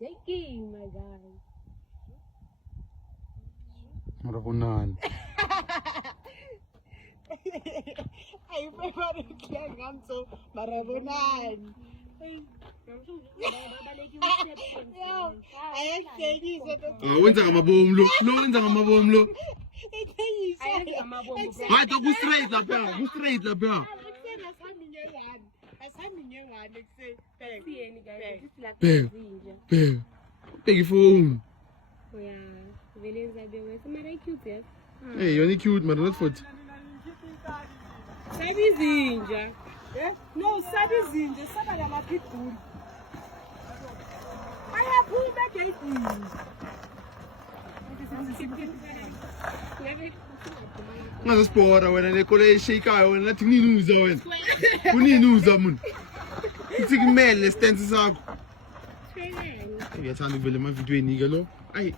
Taking my guy. Marabunal. Ay, favorite lang ang so marabunan. Ay, sige, Wenza kama bomlo. Wenza kama bomlo. Hayi go straight lapha. Go straight lapha. Bheka. Bheka ifoni. Hey, you're cute, man. Not foot. Sabe zinja. No, sabe zinja, sabe la pitbull. Aya phuma Ngaze spora wena nekole shake-ayo wena nathi kuninuza wena. Kuninuza mun. Uthi kumele stance sakho. Uyathanda ukuvela emavidweni ke lo. Ayi